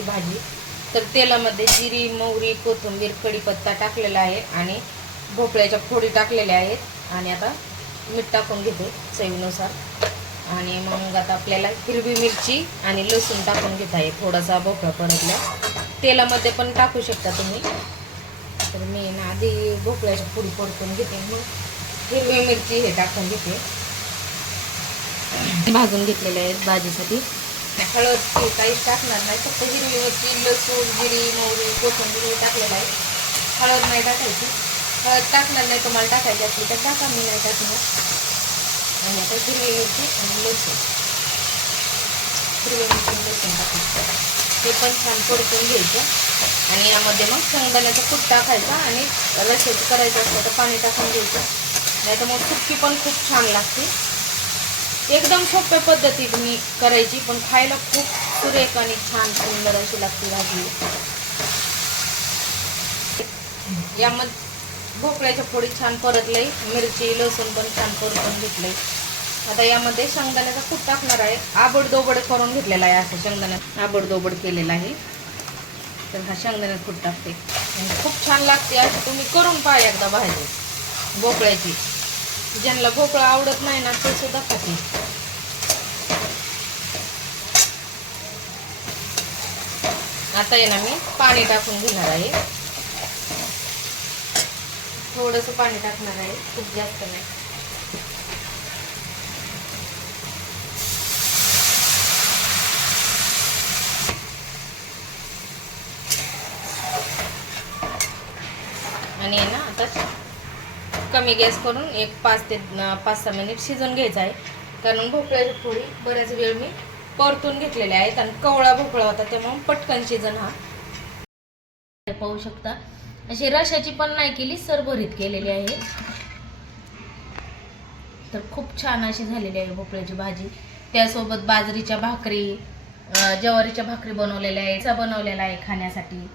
भोपळ्याची भाजी. तर तेलामध्ये जिरी मोहरी कोथिंबीर कढीपत्ता टाकलेला आहे आणि भोपळ्याच्या फोडी टाकलेल्या आहेत. आणि आता मीठ टाकून घेते चवीनुसार. आणि मग आता आपल्याला हिरवी मिरची आणि लसूण टाकून घेत आहे थोडासा भोपळा परतला. तेलामध्ये पण टाकू शकता तुम्ही. तर मी ना आधी भोपळ्याच्या फोडी परतून घेते. मग हिरवी मिरची हे टाकून घेते. भाजून घेतलेले आहेत भाजीसाठी. हळद ते काहीच टाकणार नाही फक्त हिरवी मिरची लसूण जिरी मोहरी कोथिंबीर हे टाकलेलं आहे. हळद नाही टाकायची. हळद टाकणार नाही तुम्हाला टाकायची असली तर टाका मी नाही टाकणार. आणि आता हिरवी मिरची आणि लसूण. हिरवी मिरची लसूण टाकायचं ते पण छान परतून घ्यायचं. आणि यामध्ये मग शेंगदाण्याचा कूट टाकायचा आणि रशाची करायचं असलं तर पाणी टाकून घ्यायचं. नाही तर मग सुक्की पण खूप छान लागते. एकदम सोप्या पद्धतीने करायची पण खायला खूप सुरेख आणि छान सुंदर अशी लागते भाजी. यामध्ये भोपळ्याच्या फोडी छान परतलंय मिरची लसूण पण छान परतून घेतलंय. आता यामध्ये शेंगदाण्याचा खूप टाकणार आहे. आबडदोबड करून घेतलेला आहे असं शेंगदाण्यात आबडदोबड केलेला आहे. तर हा शेंगदाण्यात खूप टाकते. खूप छान लागते. असं तुम्ही करून पाहा एकदा भाजी. भोपळ्याची. ज्यांना भोपळा आवडत नाही ना ते सुद्धा खाते आता आहे ना मी पाणी टाकून घेणार आहे. थोडंसं पाणी टाकणार आहे खूप जास्त नाही. आणि ना आता कमी गॅस करून एक पाच ते पाच सहा मिनिट शिजून घ्यायचं आहे. कारण भोपळ्याची पोळी बऱ्याच वेळ मी परतून घेतलेल्या आहेत आणि कवळा भोपळा होता त्यामुळे पटकन शिजन हा. पाहू शकता. अशी रशाची पण नाही केली सरभरीत केलेली आहे. तर खूप छान अशी झालेली आहे भोपळ्याची भाजी. त्यासोबत बाजरीच्या भाकरी ज्वारीच्या भाकरी बनवलेल्या आहे बनवलेला आहे खाण्यासाठी.